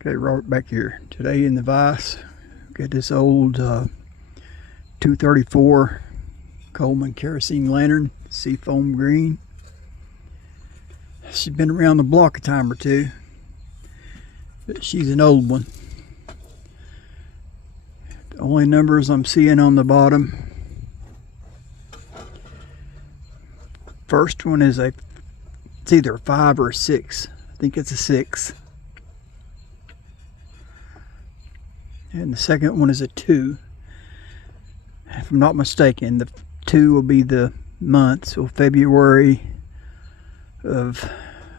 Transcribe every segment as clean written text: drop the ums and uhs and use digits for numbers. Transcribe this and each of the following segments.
Okay, right back here. Today in the vise, got this old 234 Coleman kerosene lantern, seafoam green. She's been around the block a time or two, but she's an old one. The only numbers I'm seeing on the bottom. First one is it's either a 5 or a 6. I think it's a 6. And the second one is a 2. If I'm not mistaken, the 2 will be the month, so February of,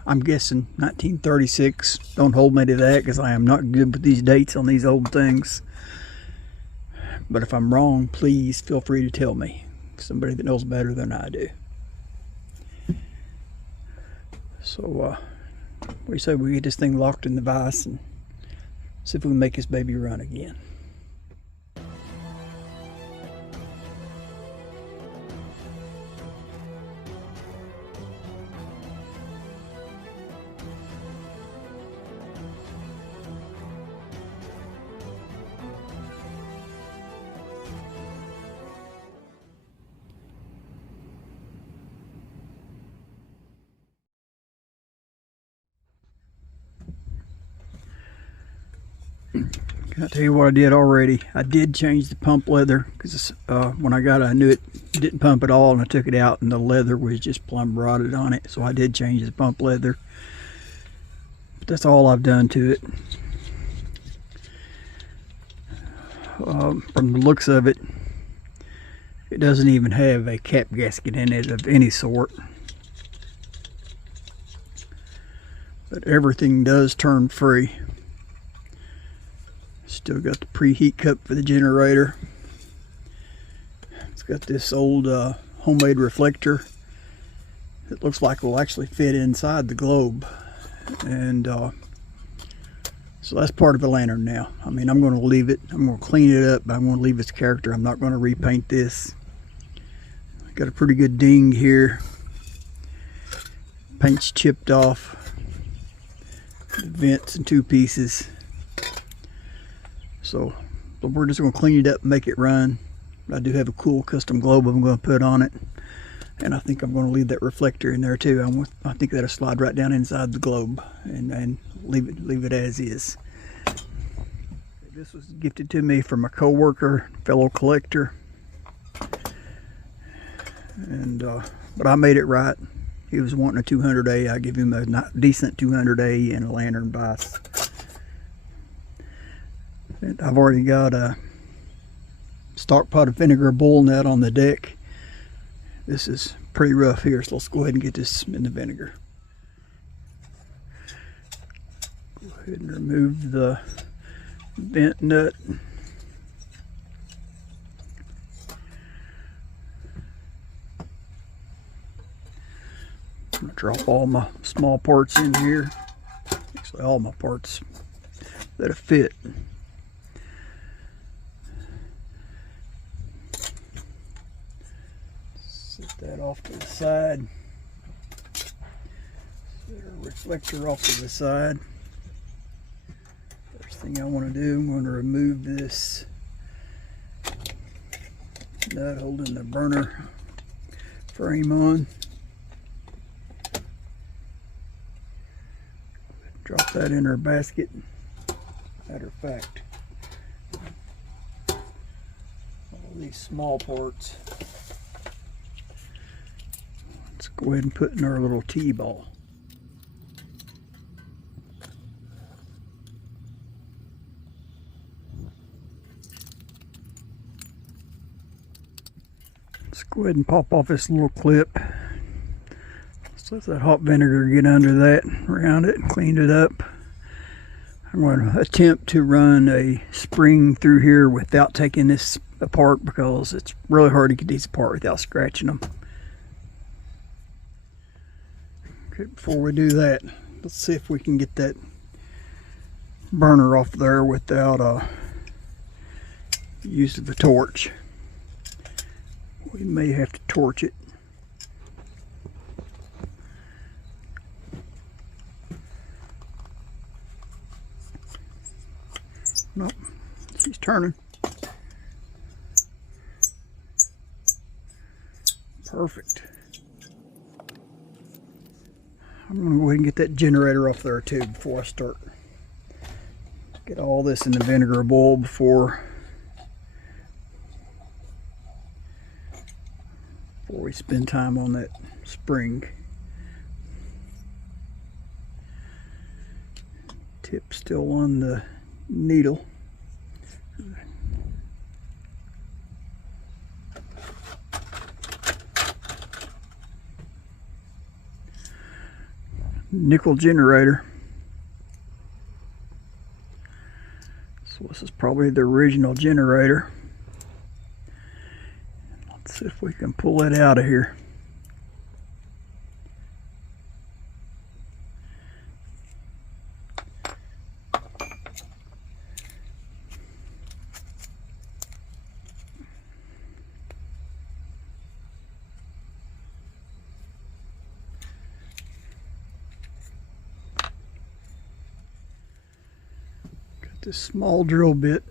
I'm guessing, 1936. Don't hold me to that because I am not good with these dates on these old things. But if I'm wrong, please feel free to tell me. Somebody that knows better than I do. So, we say we get this thing locked in the vise and see if we can make this baby run again. Can I tell you what I did already? I did change the pump leather because when I got it, I knew it didn't pump at all, and I took it out and the leather was just plumb rotted on it. So I did change the pump leather. But that's all I've done to it. From the looks of it, it doesn't even have a cap gasket in it of any sort. But everything does turn free. Still got the preheat cup for the generator. It's got this old homemade reflector. It looks like it will actually fit inside the globe. And so that's part of the lantern now. I mean, I'm going to leave it. I'm going to clean it up, but I'm going to leave its character. I'm not going to repaint this. Got a pretty good ding here. Paint's chipped off. The vents in 2 pieces. So we're just going to clean it up and make it run. I do have a cool custom globe I'm going to put on it. And I think I'm going to leave that reflector in there too. I think that'll slide right down inside the globe and leave it as is. This was gifted to me from a co-worker, fellow collector. And but I made it right. He was wanting a 200A. I give him a decent 200A and a lantern vise. And I've already got a stock pot of vinegar boiling out on the deck. This is pretty rough here, so let's go ahead and get this in the vinegar. Go ahead and remove the vent nut. I'm going to drop all my small parts in here. Actually, all my parts that fit. Set that off to the side. Set our reflector off to the side. First thing I want to do, I'm going to remove this nut holding the burner frame on. Drop that in our basket. Matter of fact, all these small parts, let's go ahead and put in our little T-ball. Let's go ahead and pop off this little clip. Let's let that hot vinegar get under that, around it, and clean it up. I'm going to attempt to run a spring through here without taking this apart because it's really hard to get these apart without scratching them. Okay, before we do that, let's see if we can get that burner off there without use of the torch. We may have to torch it. Nope, she's turning. Perfect. I'm going to go ahead and get that generator off there too before I start. Get all this in the vinegar boil before we spend time on that spring. Tip still on the needle. Nickel generator. So this is probably the original generator. Let's see if we can pull it out of here. This small drill bit,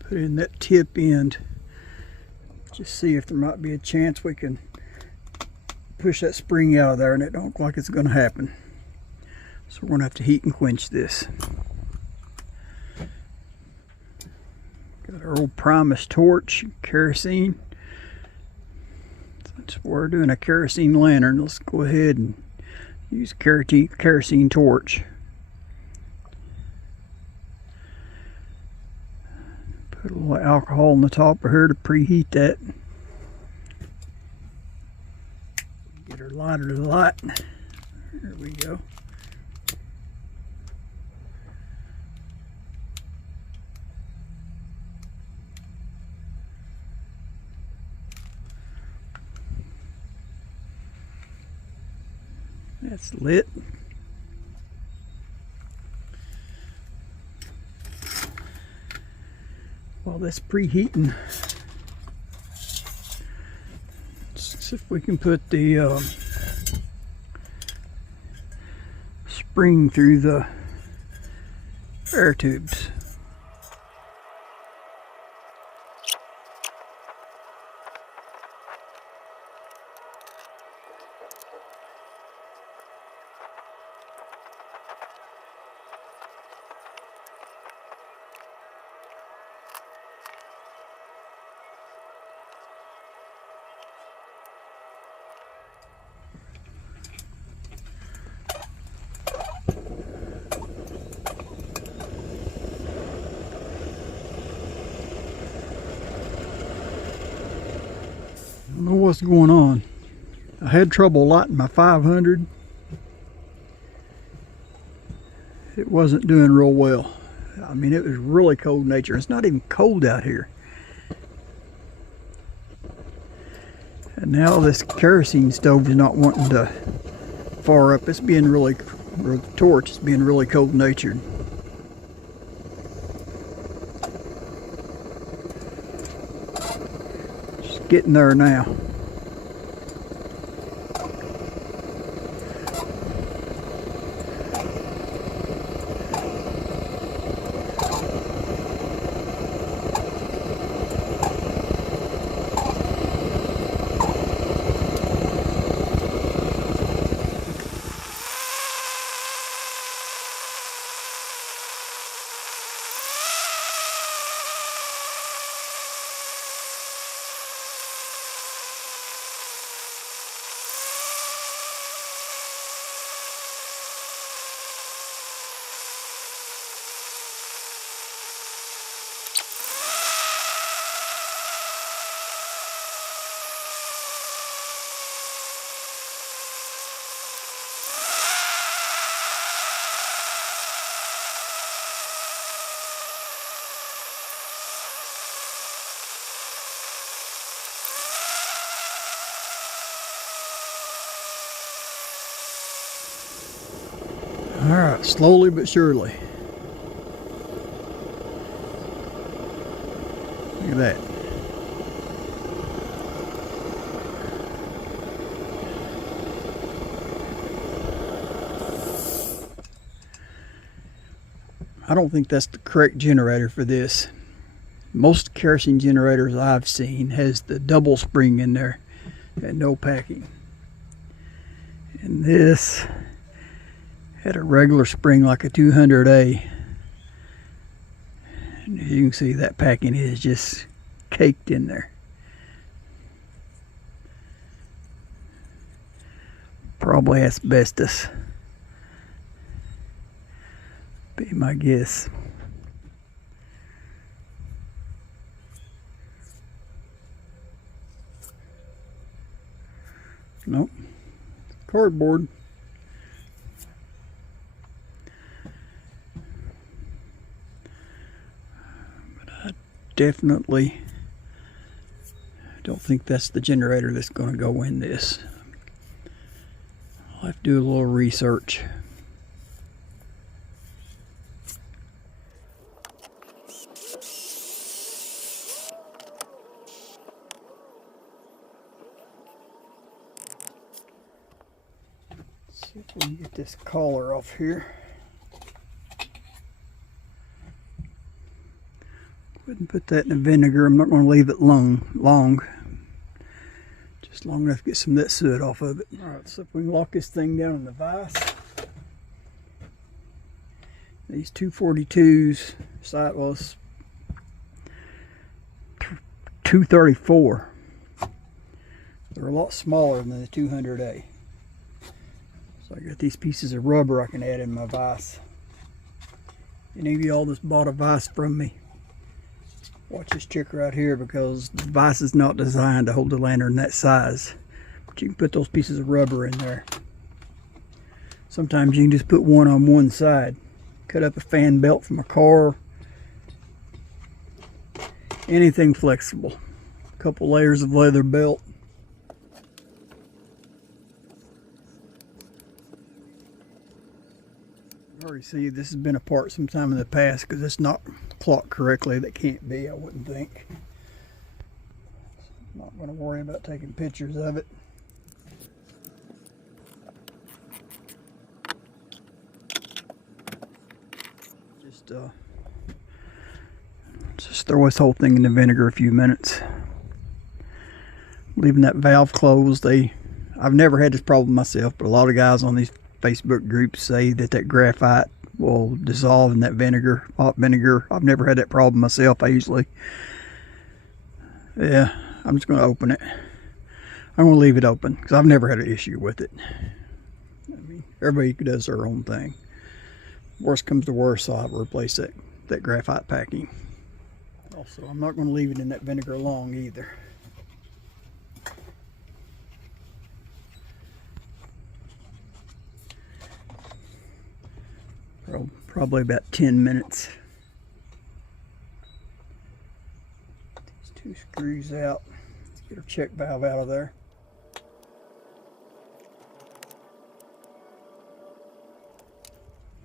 put in that tip end, just see if there might be a chance we can push that spring out of there, and it don't look like it's going to happen. So we're going to have to heat and quench this. Got our old Primus torch, kerosene. Since we're doing a kerosene lantern, let's go ahead and use kerosene torch. Put a little alcohol on the top of here to preheat that. Get her lighter to the light. There we go. That's lit. While that's preheating, let's see if we can put the spring through the air tubes. I don't know what's going on. I had trouble lighting my 500. It wasn't doing real well. I mean, it was really cold nature. It's not even cold out here. And now this kerosene stove is not wanting to fire up. It's being really, or the torch is being really cold natured. Getting there now. All right, slowly but surely. Look at that. I don't think that's the correct generator for this. Most kerosene generators I've seen has the double spring in there and no packing. And this had a regular spring like a 200A. And as you can see, that packing is just caked in there. Probably asbestos, be my guess. Nope, cardboard. But I definitely don't think that's the generator that's going to go in this. I'll have to do a little research. See if we can get this collar off here. Go ahead and put that in the vinegar. I'm not going to leave it long. Just long enough to get some of that soot off of it. Alright, so if we can lock this thing down in the vise. These 242s, side was 234. They're a lot smaller than the 200A. So I got these pieces of rubber I can add in my vise. Any of y'all that's bought a vise from me, watch this trick right here, because the vise is not designed to hold the lantern that size. But you can put those pieces of rubber in there. Sometimes you can just put one on one side. Cut up a fan belt from a car. Anything flexible. A couple layers of leather belt. You already see this has been apart sometime in the past because it's not clocked correctly. That can't be, I wouldn't think. I'm not going to worry about taking pictures of it. Just throw this whole thing in the vinegar a few minutes. Leaving that valve closed. I've never had this problem myself, but a lot of guys on these Facebook groups say that graphite will dissolve in that vinegar, hot vinegar. I've never had that problem myself. I'm just going to open it. I'm going to leave it open because I've never had an issue with it. I mean, everybody does their own thing. Worst comes to worst, so I'll replace that graphite packing. Also, I'm not going to leave it in that vinegar long either. Probably about 10 minutes. These two screws out. Let's get our check valve out of there.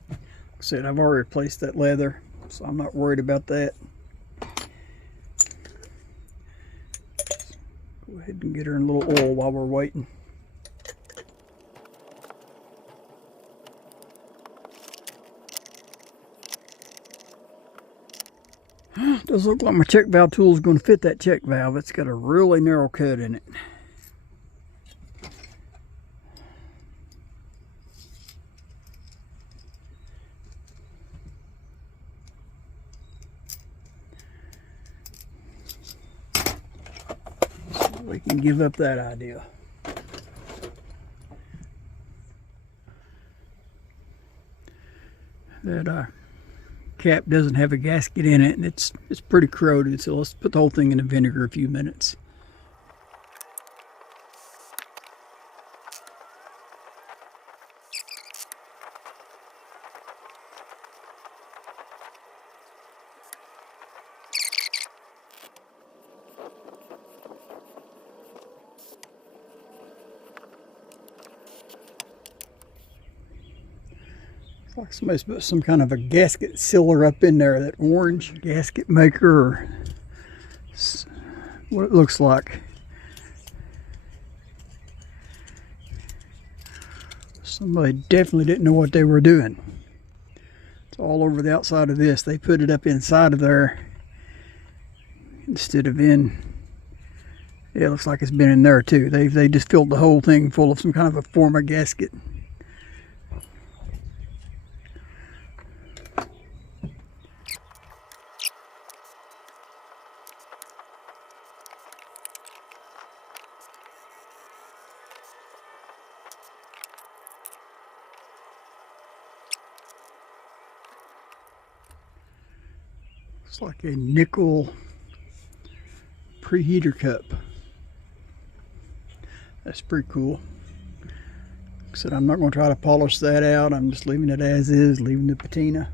Like I said, I've already replaced that leather, so I'm not worried about that. Go ahead and get her in a little oil while we're waiting. Does look like my check valve tool is going to fit that check valve. It's got a really narrow cut in it. So we can give up that idea. That cap doesn't have a gasket in it, and it's pretty corroded, so let's put the whole thing in the vinegar a few minutes. Looks like somebody's put some kind of a gasket sealer up in there, that orange gasket maker, or what it looks like. Somebody definitely didn't know what they were doing. It's all over the outside of this. They put it up inside of there instead of in. Yeah, it looks like it's been in there too. They just filled the whole thing full of some kind of a forma gasket. It's like a nickel preheater cup. That's pretty cool. Like I said, I'm not going to try to polish that out. I'm just leaving it as is, leaving the patina.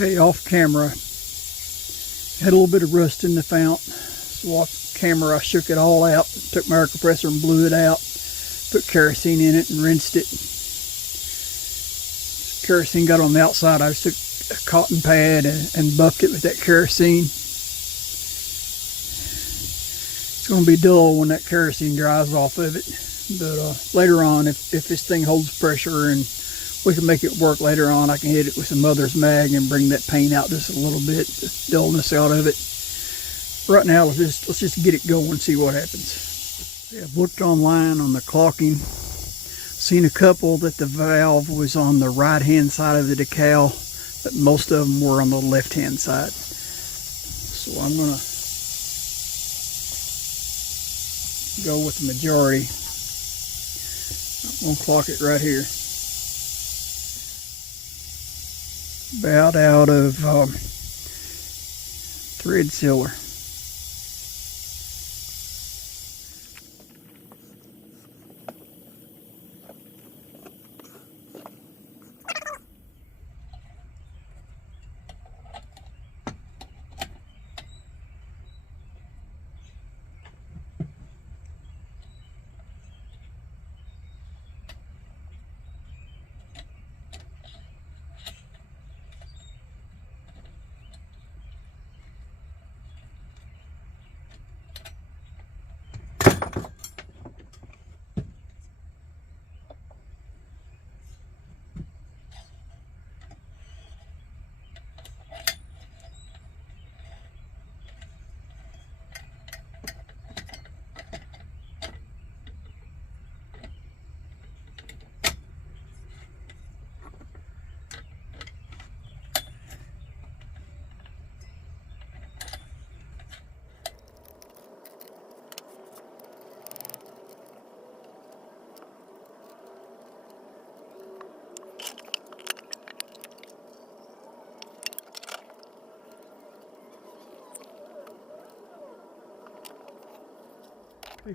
Okay, off camera, had a little bit of rust in the fount. So off camera, I shook it all out, took my air compressor and blew it out, put kerosene in it and rinsed it. Kerosene got on the outside. I just took a cotton pad and buffed it with that kerosene. It's going to be dull when that kerosene dries off of it, but later on, if this thing holds pressure and we can make it work later on, I can hit it with some mother's mag and bring that paint out just a little bit, the dullness out of it. Right now, let's just get it going and see what happens. Yeah, I've looked online on the clocking, seen a couple that the valve was on the right hand side of the decal, but most of them were on the left hand side. So I'm gonna go with the majority. I'm gonna clock it right here. About out of thread sealer.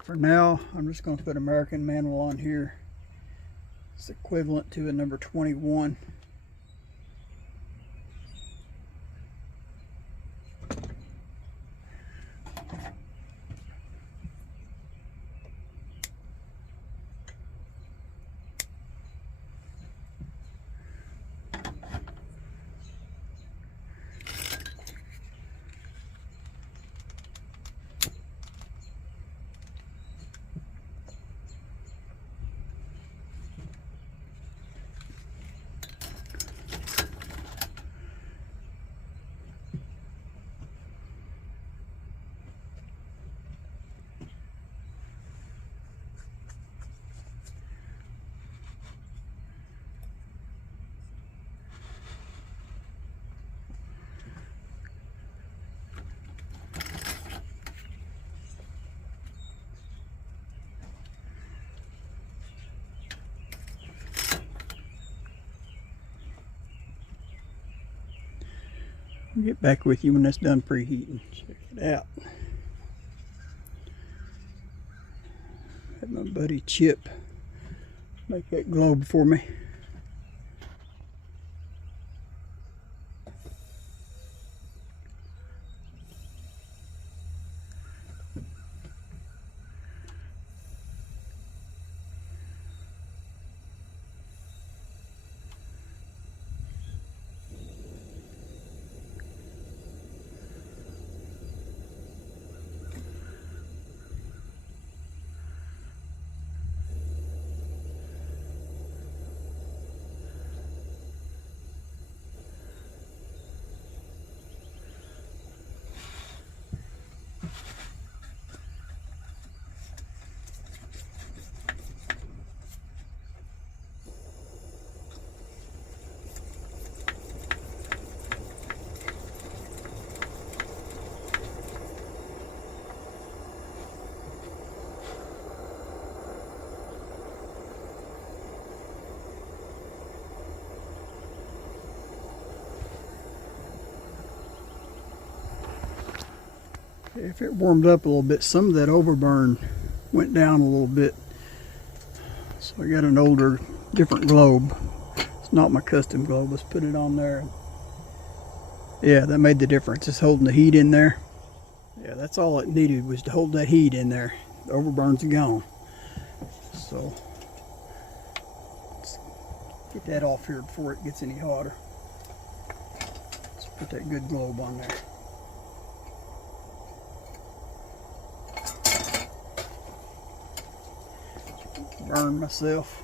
For now, I'm just going to put American manual on here. It's equivalent to a number 21. I'll get back with you when that's done preheating. Check it out. Had my buddy Chip make that globe for me. If it warmed up a little bit, some of that overburn went down a little bit. So I got an older, different globe. It's not my custom globe. Let's put it on there. Yeah, that made the difference. It's holding the heat in there. Yeah, that's all it needed, was to hold that heat in there. The overburn's gone. So let's get that off here before it gets any hotter. Let's put that good globe on there. Burn myself.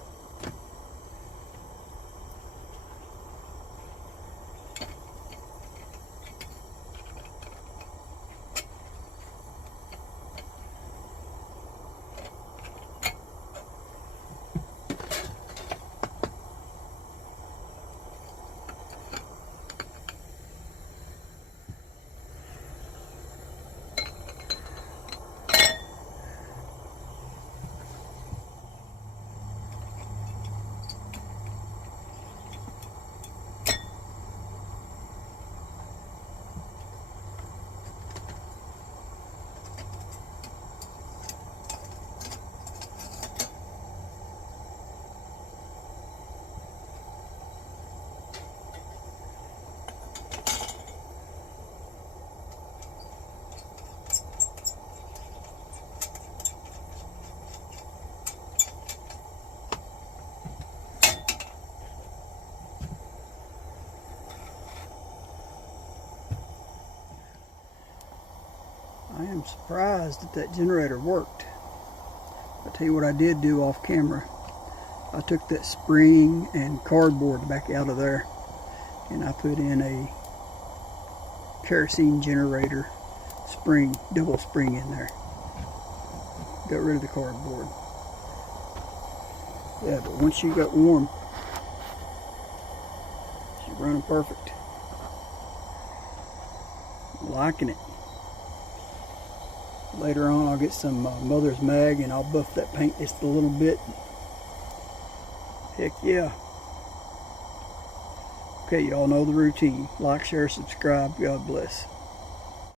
I am surprised that that generator worked. I'll tell you what I did do off camera. I took that spring and cardboard back out of there and I put in a kerosene generator spring, double spring in there. Got rid of the cardboard. Yeah, but once she got warm, she's running perfect. I'm liking it. Later on I'll get some Mother's Mag and I'll buff that paint just a little bit. Heck yeah. Okay, y'all know the routine. Like, share, subscribe. God bless.